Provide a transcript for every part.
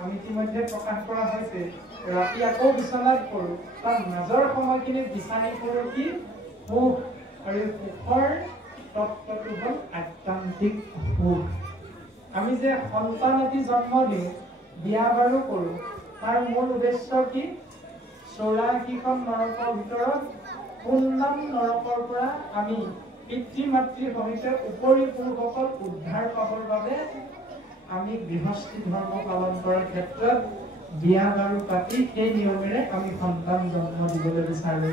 আমি ইতিমধ্যে প্ৰকাশ কৰা হৈছে ৰাতি আকৌ বিচনাত পৰো তাৰ মাজৰ সময়খিনি বিছানি পৰো কি সুখ আৰু সুখৰ তত্ত্বটো হ'ল আত্যান্তিক সুখ আমি যে সন্তান এটি জন্ম দিওঁ বিয়া বাৰু কৰো তাৰ মূল উদ্দেশ্য কি 84খন নৰকৰ ভিতৰত পূৰ্ণাম নৰকৰ পৰা আমি পিতৃ মাতৃৰ সহিতে উপৰি পুৰুষসকল উদ্ধাৰ পাবৰ বাবে আমি গৃহস্থী ধৰ্ম পালন কৰাৰ ক্ষেত্ৰত বিয়া বাৰু পাতি সেই নিয়মেৰে আমি সন্তান জন্ম দিবলৈ বিচাৰো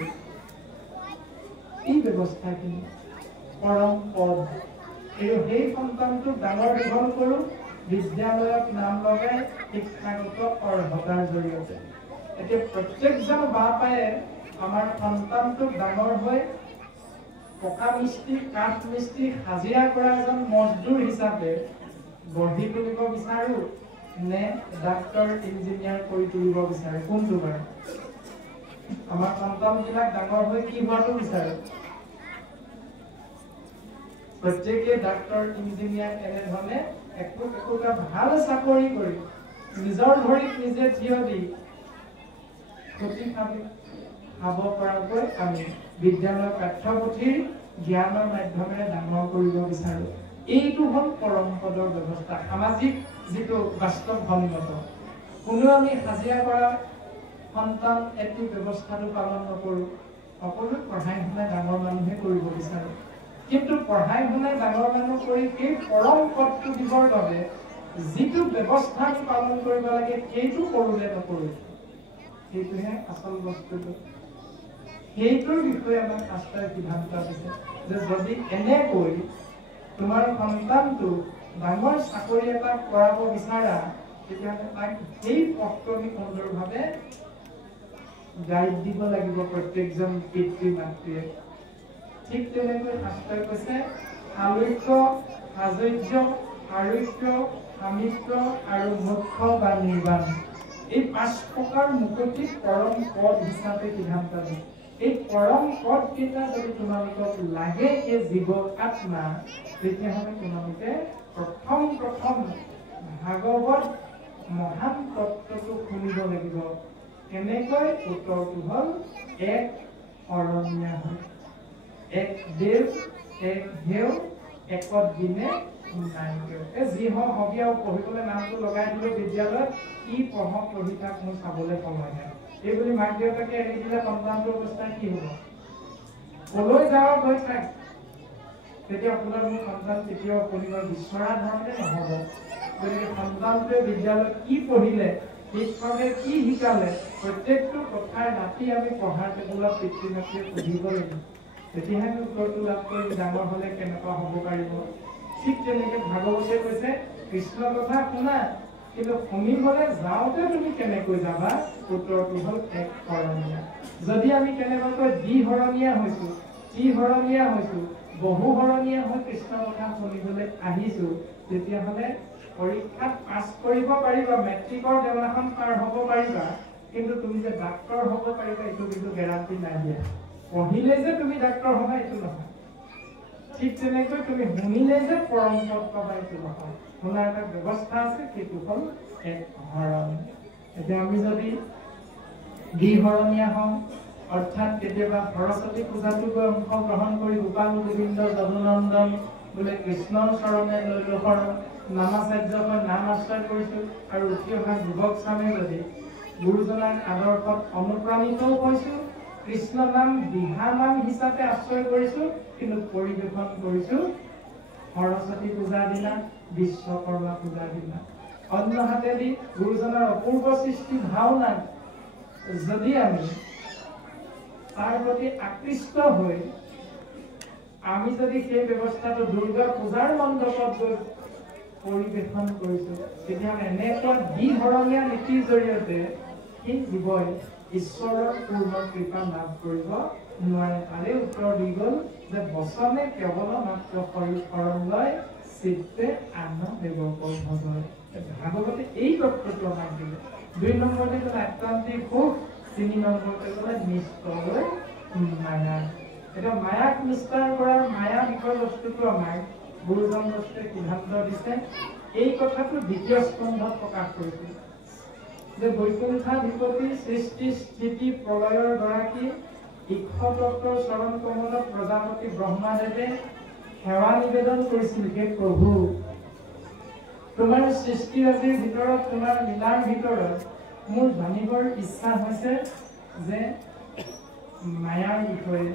এই ব্যৱস্থাখিনি পৰম পদ আৰু সেই সন্তানটোক ডাঙৰ দীঘল কৰো বিদ্যালয়ত নাম লগাই শিক্ষাগত অৰ্হতাৰ জৰিয়তে এতিয়া প্ৰত্যেকজন বাপায়ে আমাৰ সন্তানটোক ডাঙৰ হৈ পকা মিস্ত্ৰী কাঠ মিস্ত্ৰী হাজিৰা কৰা এজন মজদুৰ হিচাপে গঢ়ি তুলিব বিচাৰো নে ডাক্তৰ ইঞ্জিনিয়াৰ কৰি তুলিব বিচাৰো কোনটো বাৰু আমাৰ সন্তানবিলাক ডাঙৰ হৈ কি হোৱাটো বিচাৰো প্ৰত্যেকে ডাক্তৰ ইঞ্জিনিয়াৰ এনেধৰণে একোটা ভাল চাকৰি কৰি নিজৰ ভৰিত নিজে থিয় দি ক্ষতি খাব পৰাকৈ আমি বিদ্যালয় পাঠ্যপুথিৰ জ্ঞানৰ মাধ্যমেৰে ডাঙৰ কৰিব বিচাৰো এইটো হ'ল পৰম পদৰ ব্যৱস্থা সামাজিক যিটো বাস্তৱসন্মত কোনো আমি হাজিৰা কৰা সন্তান এটি ব্যৱস্থাটো পালন নকৰো সকলো পঢ়াই শুনাই ডাঙৰ মানুহে কৰিব বিচাৰো কিন্তু পঢ়াই শুনাই ডাঙৰ মানুহ কৰি সেই পৰম পদটো দিবৰ বাবে যিটো ব্যৱস্থা আমি পালন কৰিব লাগে সেইটো কৰোঁনে নকৰোঁ সেইটোহে আচল বস্তুটো সেইটোৰ বিষয়ে আমাক শাস্ত্ৰই সিদ্ধান্ত দিছে যে যদি এনেকৈ তোমাৰ সন্তানটো ডাঙৰ চাকৰি এটা কৰাব বিচাৰা তেতিয়াহ'লে তাক সেই পথটো আমি সুন্দৰভাৱে গাইড দিব লাগিব প্ৰত্যেকজন পিতৃ মাতৃয়ে ঠিক তেনেকৈ শাস্ত্ৰই কৈছে আলোক্য আজৰ্য আৰোগ্য সামিত্য আৰু মুখ্য বা নিৰ্বাণ এই 5 প্ৰকাৰ মুকতি পৰম পদ হিচাপে সিদ্ধান্ত দিয়ে এই পৰম পদ কেইটা যদি তোমালোকক লাগে এই জীৱ আত্মা তেতিয়াহ'লে তোমালোকে প্ৰথম ভাগৱত মহান তত্ত্বটো শুনিব লাগিব কেনেকৈ উত্তৰটো হ'ল এক অৰণ্য হয় এক দেৱ এক হেও একত দিনে যি হবি আৰু পঢ়িবলৈ নামটো লগাই দিলো বিদ্যালয়ত কি পঢ়ি থাক মোৰ চাবলৈ সময় নাই এইবুলি মাক দেউতাকে এৰি দিলে সন্তানটোৰ অৱস্থা কি হ'ব কলৈ যাওঁ গৈ থাক তেতিয়া আপোনাৰ মোৰ সন্তান কেতিয়াও পঢ়িব বিচৰা ধৰণে নহ'ব গতিকে সন্তানটোৱে বিদ্যালয়ত কি পঢ়িলে শিক্ষকে কি শিকালে প্ৰত্যেকটো কথাৰ ৰাতি আমি পঢ়াৰ টেবুলত পিতৃ মাতৃয়ে পঢ়িব লাগিব তেতিয়াহে উত্তৰটো লাভ কৰি ডাঙৰ হ'লে কেনেকুৱা হ'ব পাৰিব ঠিক তেনেকে ভাগৱতে কৈছে কৃষ্ণ কথা শুনা কিন্তু শুনিবলৈ যাওঁতে তুমি কেনেকৈ যাবা উত্তৰটো হ'ল এক শৰণীয়া যদি আমি কেনেবাকৈ দ্বিহৰণীয়া হৈছো ত্ৰিহৰণীয়া হৈছো বহুহৰণীয়া হৈ কৃষ্ণ কথা শুনিবলৈ আহিছো তেতিয়াহ'লে পৰীক্ষাত পাছ কৰিব পাৰিবা মেট্ৰিকৰ দেৱালখন পাৰ হ'ব পাৰিবা কিন্তু তুমি যে ডাক্তৰ হ'ব পাৰিবা এইটো কিন্তু গেৰাণ্টি নাই দিয়া পঢ়িলে যে তুমি ডাক্তৰ হ'বা এইটো নহয় ঠিক তেনেকৈ তুমি শুনিলে যে পৰম পদ পাবা এইটো নহয় শুনাৰ এটা ব্যৱস্থা আছে সেইটো হ'ল এক হৰণ এতিয়া আমি যদি দ্বিহৰণীয়া হওঁ অৰ্থাৎ কেতিয়াবা সৰস্বতী পূজাটো গৈ অংশগ্ৰহণ কৰি গোপাল গোবিন্দ যদুনন্দন বোলে কৃষ্ণৰ চৰণে লৈ শৰণ নামাচাৰ্যকৈ নাম আশ্ৰয় কৰিছো আৰু উঠি অহা যুৱক চামে যদি গুৰুজনাৰ আদৰ্শত অনুপ্ৰাণিতও হৈছো কৃষ্ণ নাম দিহা নাম হিচাপে আশ্ৰয় কৰিছো কিন্তু পৰিৱেশন কৰিছো সৰস্বতী পূজাৰ দিনা বিশ্বকৰ্মা পূজাৰ দিনা অন্য হাতেদি গুৰুজনাৰ অপূৰ্ব সৃষ্টি ভাওনা যদি আমি তাৰ প্ৰতি আকৃষ্ট হৈ আমি যদি সেই ব্যৱস্থাটো দুৰ্গা পূজাৰ মণ্ডপত গৈ পৰিৱেশন কৰিছো তেতিয়াহ'লে এনেকুৱা দ্বিহৰণীয়া নীতিৰ জৰিয়তে সেই জীৱই ঈশ্বৰৰ পূৰ্ণ কৃপা লাভ কৰিব নোৱাৰে তাৰে উত্তৰ দি গ'ল যে বচনে কেৱল মাত্ৰ শৰণ লয় চিত্তে আন দেৱকৰ ভজয় ভাগৱতে এই তত্ত্বটো আমাক দিলে 2 নম্বৰতে ক'লে আত্যান্তিক সুখ 3 নম্বৰতে ক'লে নিষ্ঠলৈ মায়া এটা মায়াক নিষ্ঠাৰ কৰাৰ মায়া বিষয় বস্তুটো আমাক গুৰুজন বস্তুৱে সিদ্ধান্ত দিছে এই কথাটো দ্বিতীয় স্কন্ধত প্ৰকাশ কৰিছিল যে বৈকুণ্ঠাধিপতি সৃষ্টি স্থিতি প্ৰলয়ৰ গৰাকী ইক্ষতত্বৰ চৰণ কমলত প্ৰজাপতি ব্ৰহ্মাদেৱে সেৱা নিবেদন কৰিছিল। হে প্ৰভু, তোমাৰ সৃষ্টিৰাজিৰ ভিতৰত, তোমাৰ লীলাৰ ভিতৰত মোৰ জানিবৰ ইচ্ছা হৈছে যে মায়াৰ বিষয়ে,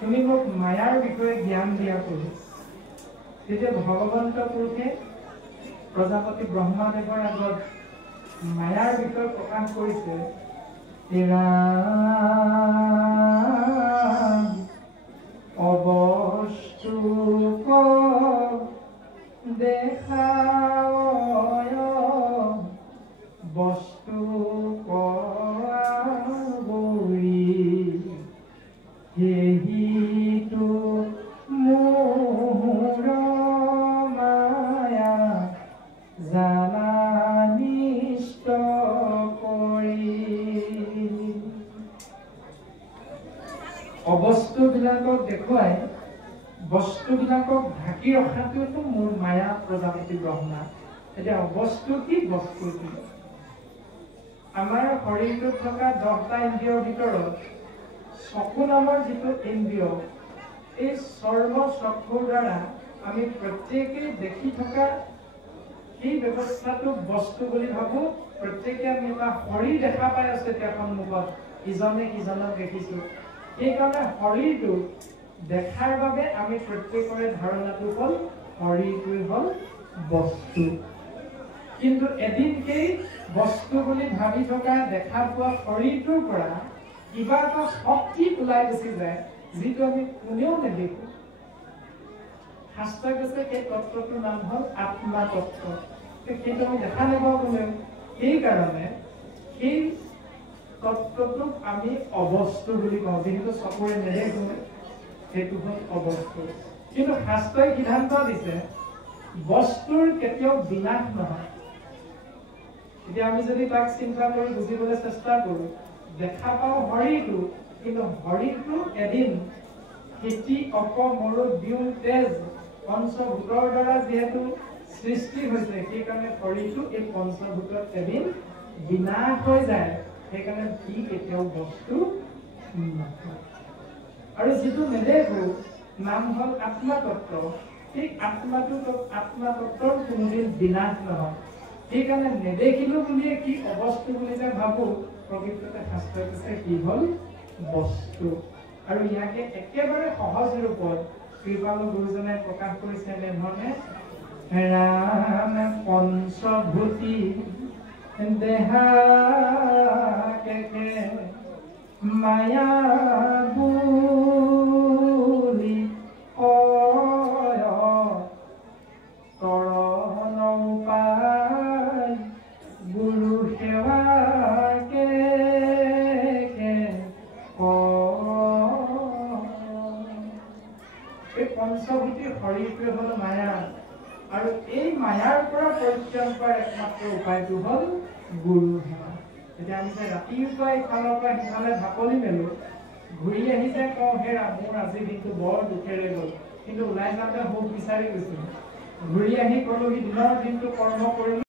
তুমি মোক মায়াৰ বিষয়ে জ্ঞান দিয়া কৰো। তেতিয়া ভগৱন্ত পুৰুষে প্ৰজাপতি ব্ৰহ্মাদেৱৰ আগত মায়াৰ বিষয়ে প্ৰকাশ কৰিছে। অবস্তু দেখা বস্তু হেহিটো মোৰ মায়া জানিষ্ট কৰি। অবস্তুবিলাকক দেখুৱাই বস্তুবিলাকক ঢাকি ৰখাটোতো মোৰ মায়া প্ৰজাপতি ব্ৰহ্মা। এতিয়া অবস্তু কি, বস্তু কি? আমাৰ শৰীৰটোত থকা 10টা ইন্দ্ৰিয়ৰ ভিতৰত চকু নামৰ যিটো ইন্দ্ৰিয়, এই চৰ্ম চক্ষুৰ দ্বাৰা আমি প্ৰত্যেকেই দেখি থকা এই ব্যৱস্থাটো বস্তু বুলি ভাবো। প্ৰত্যেকে আমি এটা শৰীৰ দেখা পাই আছো এতিয়া সন্মুখত, ইজনে সিজনক দেখিছো। সেইকাৰণে শৰীৰটো দেখাৰ বাবে আমি প্ৰত্যেকৰে ধাৰণাটো হ'ল শৰীৰটোৱে হ'ল বস্তু। কিন্তু এদিন সেই বস্তু বুলি ভাবি থকা দেখা পোৱা শৰীৰটোৰ পৰা কিবা এটা শক্তি ওলাই গুচি যায়, যিটো আমি কোনেও নেদেখো। শাস্ত্ৰই কৈছে সেই তত্ত্বটোৰ নাম হ'ল আত্মা তত্ত্ব। সেইটো আমি দেখা নাপাওঁ কোনেও। সেইকাৰণে সেই তত্ত্বটোক আমি অবস্তু বুলি কওঁ, যিহেতু চকুৰে নেদেখো, সেইটো হ'ল অবস্তু। কিন্তু শাস্ত্ৰই সিদ্ধান্ত দিছে বস্তুৰ কেতিয়াও বিনাশ নহয়। এতিয়া আমি যদি তাক চিন্তা কৰি বুজিবলৈ চেষ্টা কৰো, দেখা পাওঁ শৰীৰটো, কিন্তু শৰীৰটো এদিন খেতি অপমৰু দিওঁ তেজ পঞ্চভূতৰ দ্বাৰা যিহেতু সৃষ্টি হৈছে, সেইকাৰণে শৰীৰটো এই পঞ্চভূতত এদিন বিনাশ হৈ যায়। সেইকাৰণে সি কেতিয়াও বস্তু নহয়। আৰু যিটো নেদেখো নাম হ'ল আত্মাতত্ত্ব, সেই আত্মাতত্ত্বৰ কোনোদিন বিনাশ নহয়। সেইকাৰণে নেদেখিলো বুলিয়ে কি অবস্তু বুলি যে ভাবো, প্ৰকৃততে শাস্ত্ৰই কৈছে কি হ'ল বস্তু। আৰু ইয়াকে একেবাৰে সহজ ৰূপত কৃপালু গুৰুজনে প্ৰকাশ কৰিছে এনেধৰণে, ৰাম পঞ্চভূতি দেহা কেকে মায়া বুলি কয়, তৰণ উপায় গুৰু সেৱা কে এই পঞ্চভূতিৰ শৰীৰটোৱে হ'ল মায়া। আৰু এই মায়াৰ পৰা পৰিত্ৰাণ পোৱাৰ একমাত্ৰ উপায়টো হ'ল গুৰু সেৱা। এতিয়া আমি যে ৰাতিপুৱা ইফালৰ পৰা সিফালে ঢাপলি মেলো, ঘূৰি আহি যে কওঁ হেৰা মোৰ আজিৰ দিনটো বৰ দুখেৰে গ'ল, কিন্তু ওলাই যাওঁতে সুখ বিচাৰি গৈছিল। ঘূৰি আহি ক'লো সি দিনৰ দিনটো কৰ্ম কৰিলো,